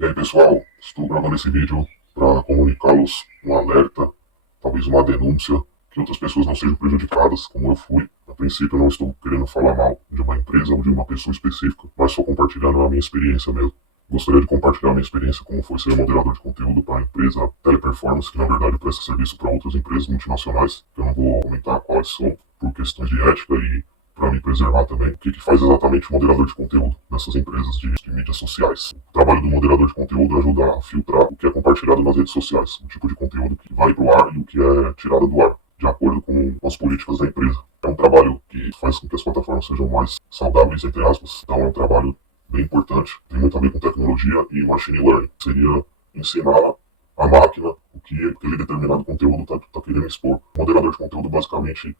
E aí pessoal, estou gravando esse vídeo para comunicá-los um alerta, talvez uma denúncia, que outras pessoas não sejam prejudicadas, como eu fui. A princípio eu não estou querendo falar mal de uma empresa ou de uma pessoa específica, mas só compartilhando a minha experiência mesmo. Gostaria de compartilhar a minha experiência como foi ser moderador de conteúdo para a empresa Teleperformance, que na verdade presta serviço para outras empresas multinacionais, que eu não vou comentar quais são, por questões de ética e para me preservar também. O que faz exatamente o moderador de conteúdo nessas empresas de mídias sociais? O trabalho do moderador de conteúdo é ajudar a filtrar o que é compartilhado nas redes sociais, o tipo de conteúdo que vai para o ar e o que é tirado do ar, de acordo com as políticas da empresa. É um trabalho que faz com que as plataformas sejam mais saudáveis, entre aspas. Então é um trabalho bem importante, tem muito a ver com tecnologia e machine learning. Seria ensinar a máquina o que aquele determinado conteúdo está querendo expor. O moderador de conteúdo basicamente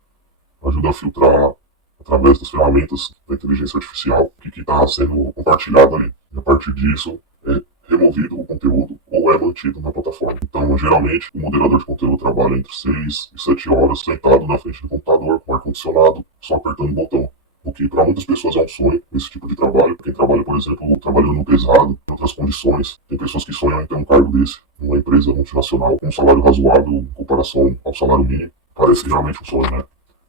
ajuda a filtrar através das ferramentas da inteligência artificial o que está sendo compartilhado ali. E a partir disso é removido o conteúdo ou é mantido na plataforma. Então, geralmente, o moderador de conteúdo trabalha entre 6 e 7 horas sentado na frente do computador, com ar-condicionado, só apertando o botão. O que para muitas pessoas é um sonho, esse tipo de trabalho. Quem trabalha, por exemplo, trabalhando pesado, em outras condições, tem pessoas que sonham em ter um cargo desse, numa empresa multinacional, com um salário razoável em comparação ao salário mínimo. Parece realmente um sonho, né?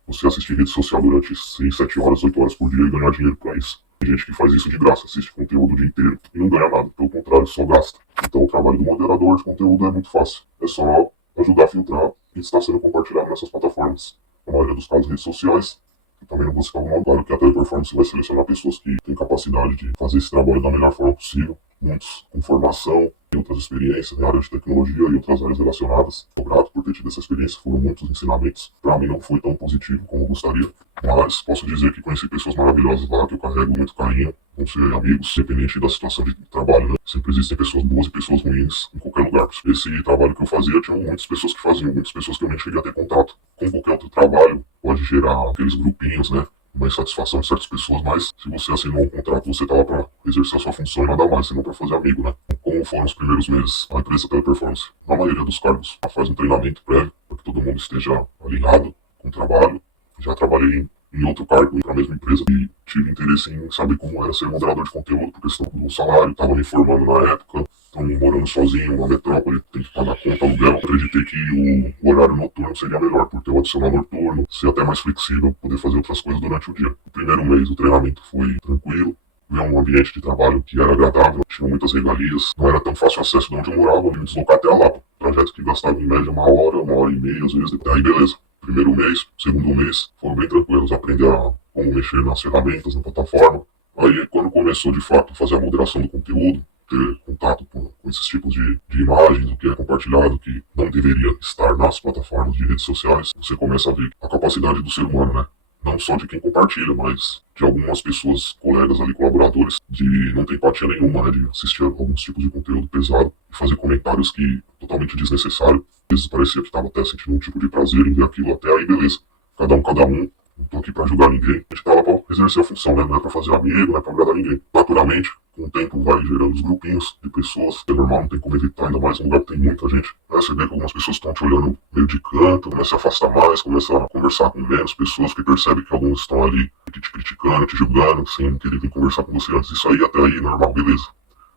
Você assistir rede social durante 6, 7 horas, 8 horas por dia e ganhar dinheiro para isso. Tem gente que faz isso de graça, assiste conteúdo o dia inteiro e não ganha nada, pelo contrário, só gasta. Então o trabalho do moderador de conteúdo é muito fácil. É só ajudar a filtrar o que está sendo compartilhado nessas plataformas. Na maioria dos casos, redes sociais. Eu também não vou citar o nome, claro que a Teleperformance vai selecionar pessoas que têm capacidade de fazer esse trabalho da melhor forma possível. Muitos com formação e outras experiências na área de tecnologia e outras áreas relacionadas. Estou grato por ter tido essa experiência, foram muitos ensinamentos. Para mim não foi tão positivo como eu gostaria, mas posso dizer que conheci pessoas maravilhosas lá, que eu carrego muito carinho, vão ser amigos, independente da situação de trabalho, né? Sempre existem pessoas boas e pessoas ruins em qualquer lugar. Esse trabalho que eu fazia, tinha muitas pessoas que faziam, muitas pessoas que eu nem cheguei a ter contato. Como qualquer outro trabalho, pode gerar aqueles grupinhos, né? Uma insatisfação de certas pessoas, mas se você assinou um contrato, você tá lá para exercer a sua função e nada mais, senão para fazer amigo, né? Como foram os primeiros meses, a empresa Teleperformance, na maioria dos cargos, ela faz um treinamento prévio para que todo mundo esteja alinhado com o trabalho. Já trabalhei em outro cargo para a mesma empresa e tive interesse em saber como era ser moderador de conteúdo, por questão do salário, estava me formando na época. Então, morando sozinho, numa metrópole, tem que pagar conta, aluguel. Acreditei que o horário noturno seria melhor, por ter o adicional noturno, ser até mais flexível, poder fazer outras coisas durante o dia. O primeiro mês, o treinamento foi tranquilo, ver um ambiente de trabalho que era agradável, tinha muitas regalias, não era tão fácil acesso de onde eu morava, me deslocar até a Lapa. Trajeto que gastava em média uma hora e meia, às vezes. Aí beleza. Primeiro mês, segundo mês, foram bem tranquilos, aprender a como mexer nas ferramentas, na plataforma. Aí, quando começou de fato a fazer a moderação do conteúdo, ter contato com esses tipos de imagens, o que é compartilhado, o que não deveria estar nas plataformas de redes sociais, você começa a ver a capacidade do ser humano, né? Não só de quem compartilha, mas de algumas pessoas, colegas ali, colaboradores, de não ter empatia nenhuma, né? De assistir a alguns tipos de conteúdo pesado e fazer comentários que totalmente desnecessário. Às vezes parecia que estava até sentindo um tipo de prazer em ver aquilo, até aí beleza. Cada um. Não tô aqui pra ajudar ninguém. A gente tá lá pra exercer a função, né? Não é pra fazer amigo, não é pra agradar ninguém. Naturalmente, com o tempo vai gerando os grupinhos de pessoas. É normal, não tem como evitar, ainda mais um lugar que tem muita gente. Você vê que algumas pessoas estão te olhando meio de canto, começa a afastar mais, começa a conversar com menos pessoas, que percebe que alguns estão ali te criticando, te julgando, sem querer vir conversar com você antes. Isso aí até aí, normal, beleza.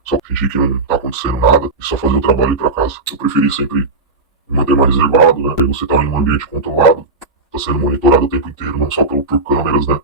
Só fingir que não tá acontecendo nada e só fazer o trabalho e ir pra casa. Eu preferi sempre me manter mais reservado, né? Aí você tá em um ambiente controlado, tá sendo monitorado o tempo inteiro, não só por câmeras, né?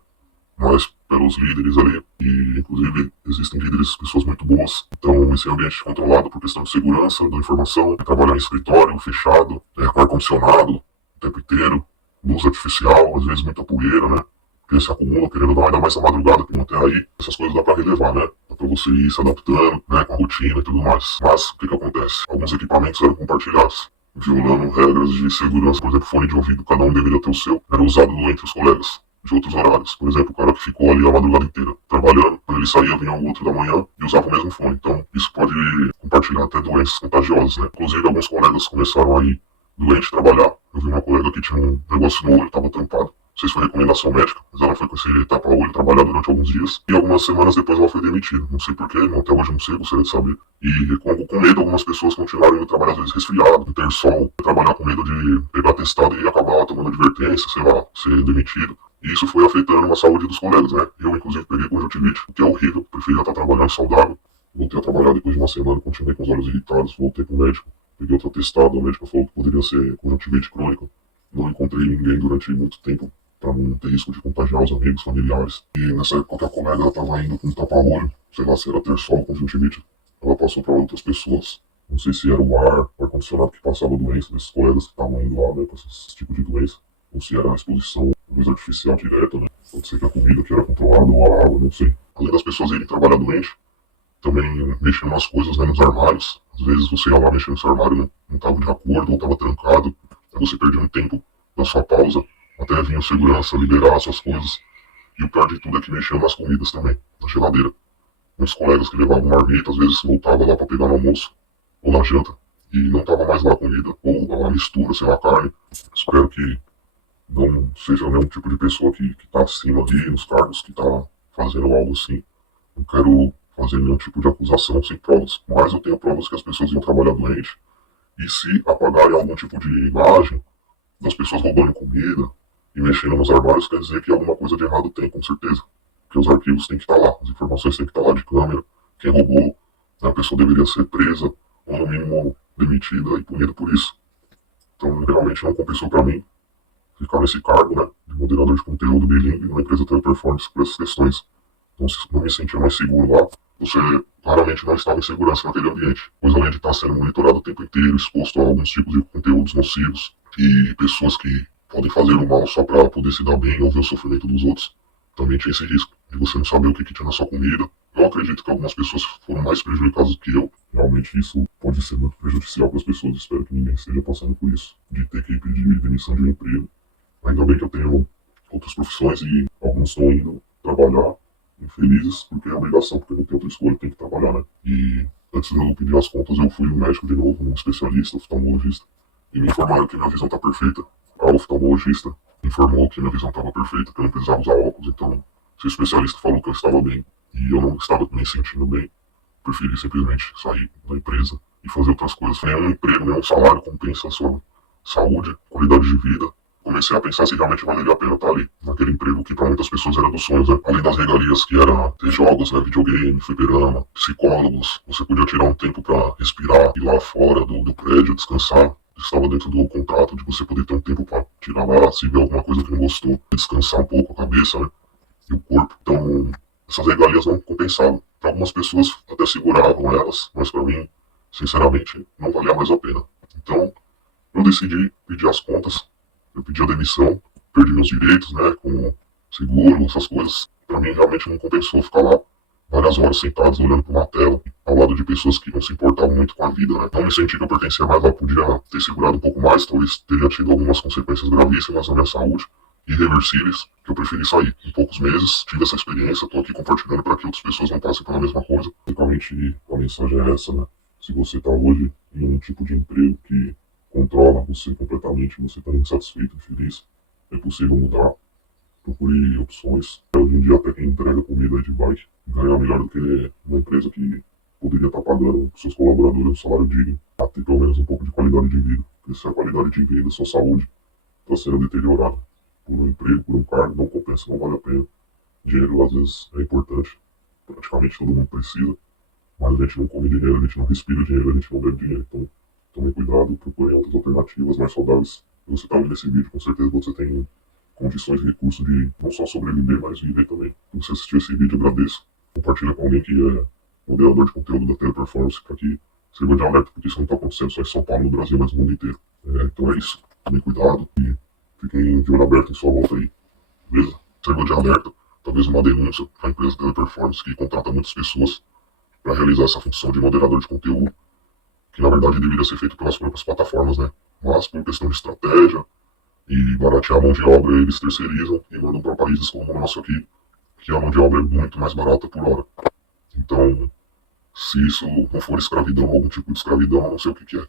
Mas pelos líderes ali, e inclusive existem líderes, pessoas muito boas. Então esse ambiente controlado por questão de segurança, da informação, trabalhar em escritório fechado, com ar-condicionado o tempo inteiro, luz artificial, às vezes muita poeira, né? Porque se acumula, querendo dar, ainda mais a madrugada, que não tem aí, essas coisas dá pra relevar, né? Dá pra você ir se adaptando, né? Com a rotina e tudo mais. Mas o que acontece? Alguns equipamentos eram compartilhados, violando regras de segurança. Por exemplo, fone de ouvido, cada um deveria ter o seu, era usado entre os colegas de outros horários. Por exemplo, o cara que ficou ali a madrugada inteira trabalhando, quando ele saía, vinha o outro da manhã e usava o mesmo fone. Então, isso pode compartilhar até doenças contagiosas, né? Inclusive, alguns colegas começaram a ir doente trabalhar. Eu vi uma colega que tinha um negócio no olho, estava tampado. Não sei se foi recomendação médica, mas ela foi com esse tapa-olho trabalhar durante alguns dias. E algumas semanas depois ela foi demitida. Não sei porquê, até hoje não sei, gostaria de saber. E com medo, algumas pessoas continuaram indo trabalhar, às vezes resfriado, de ter sol, trabalhar com medo de pegar testado e acabar tomando advertência, sei lá, ser demitido. E isso foi afetando a saúde dos colegas, né? Eu, inclusive, peguei conjuntivite, o que é horrível, preferia estar trabalhando saudável. Voltei a trabalhar depois de uma semana, continuei com os olhos irritados, voltei pro médico, peguei outro atestado, o médico falou que poderia ser conjuntivite crônica. Não encontrei ninguém durante muito tempo para não ter risco de contagiar os amigos, familiares. E nessa época a colega estava indo com tapa-olho, sei lá se era terçol, conjuntivite, ela passou para outras pessoas. Não sei se era o ar-condicionado que passava doença desses colegas que estavam indo lá, né, com esse tipo de doença, ou se era a exposição à luz artificial direta, né, pode ser que a comida que era controlada ou a água, não sei. Além das pessoas irem trabalhar doente, também mexendo nas coisas, né, nos armários. Às vezes você ia lá mexendo no seu armário, não estava de acordo ou estava trancado, aí você perdia um tempo na sua pausa, até vinha o segurança liberar as suas coisas. E o pior de tudo é que mexeu nas comidas também, na geladeira. Muitos colegas que levavam marmita, às vezes voltava lá para pegar no almoço ou na janta, e não estava mais lá a comida, ou a mistura, sei lá, a carne. Espero que não seja nenhum tipo de pessoa que está acima ali, nos cargos, que está fazendo algo assim. Não quero fazer nenhum tipo de acusação sem provas, mas eu tenho provas que as pessoas iam trabalhar doente, e se apagarem algum tipo de imagem das pessoas roubando comida e mexendo nos armários, quer dizer que alguma coisa de errado tem, com certeza. Porque os arquivos têm que estar lá, as informações têm que estar lá de câmera, quem roubou, né, a pessoa deveria ser presa, ou no mínimo demitida e punida por isso. Então realmente não compensou para mim ficar nesse cargo, né, de moderador de conteúdo bilíngue numa empresa teleperformance por essas questões. Não me sentia mais seguro lá. Você claramente não estava em segurança naquele ambiente, pois além de estar sendo monitorado o tempo inteiro, exposto a alguns tipos de conteúdos nocivos e pessoas que podem fazer o mal só para poder se dar bem ou ver o sofrimento dos outros, também tinha esse risco de você não saber o que tinha na sua comida. Eu acredito que algumas pessoas foram mais prejudicadas do que eu. Realmente isso pode ser muito prejudicial para as pessoas. Espero que ninguém esteja passando por isso, de ter que pedir demissão de um emprego. Ainda bem que eu tenho outras profissões e alguns estão indo trabalhar infelizes porque é obrigação, porque não tem outra escolha, tem que trabalhar, né? E antes de eu pedir as contas, eu fui no médico de novo, um especialista, oftalmologista, e me informaram que minha visão tá perfeita. A oftalmologista informou que minha visão estava perfeita, que eu não precisava usar óculos, então se o especialista falou que eu estava bem e eu não estava me sentindo bem, preferi simplesmente sair da empresa e fazer outras coisas. Nenhum emprego, nenhum salário compensa a sua saúde, qualidade de vida. Comecei a pensar se realmente valeria a pena estar ali, naquele emprego que para muitas pessoas era dos sonhos, né? Além das regalias que era ter jogos, né, videogame, fliperama, psicólogos, você podia tirar um tempo para respirar, ir lá fora do prédio, descansar. Estava dentro do contrato de você poder ter um tempo para tirar lá, se ver alguma coisa que não gostou, descansar um pouco a cabeça, né, e o corpo. Então, essas regalias não compensavam. Para algumas pessoas até seguravam elas, mas para mim, sinceramente, não valia mais a pena. Então, eu decidi pedir as contas, eu pedi a demissão, perdi meus direitos, né, com seguro, essas coisas. Para mim realmente não compensou ficar lá várias horas sentados olhando para uma tela, ao lado de pessoas que não se importavam muito com a vida, né. Não me senti que eu pertencia mais lá, podia ter segurado um pouco mais, talvez teria tido algumas consequências gravíssimas na minha saúde, irreversíveis, que eu preferi sair. Em poucos meses, tive essa experiência, estou aqui compartilhando para que outras pessoas não passem pela mesma coisa. Basicamente, a mensagem é essa, né. Se você está hoje em um tipo de emprego que controla você completamente, você está insatisfeito, infeliz, é possível mudar. Procure opções. Hoje em dia até quem entrega comida de bike ganha melhor do que uma empresa que poderia estar pagando para seus colaboradores um salário digno, a ter pelo menos um pouco de qualidade de vida. Porque se a qualidade de vida, sua saúde está sendo deteriorada por um emprego, por um cargo, não compensa, não vale a pena. Dinheiro às vezes é importante, praticamente todo mundo precisa, mas a gente não come dinheiro, a gente não respira dinheiro, a gente não bebe dinheiro. Então, tomem cuidado, procurem outras alternativas mais saudáveis. Se você está vendo esse vídeo, com certeza você tem condições e recursos de não só sobreviver, mas viver também. Se você assistiu esse vídeo, agradeço. Compartilha com alguém que é moderador de conteúdo da Teleperformance, para que sirva de alerta, porque isso não está acontecendo só em São Paulo, no Brasil, mas no mundo inteiro. Então é isso. Tomem cuidado e fiquem de olho aberto em sua volta aí. Beleza? Sirva de alerta. Talvez uma denúncia para a empresa Teleperformance, que contrata muitas pessoas para realizar essa função de moderador de conteúdo, que na verdade deveria ser feito pelas próprias plataformas, né? Mas por questão de estratégia e baratear a mão de obra, eles terceirizam e mandam para países como o nosso aqui, que a mão de obra é muito mais barata por hora. Então, se isso não for escravidão, algum tipo de escravidão, eu não sei o que é.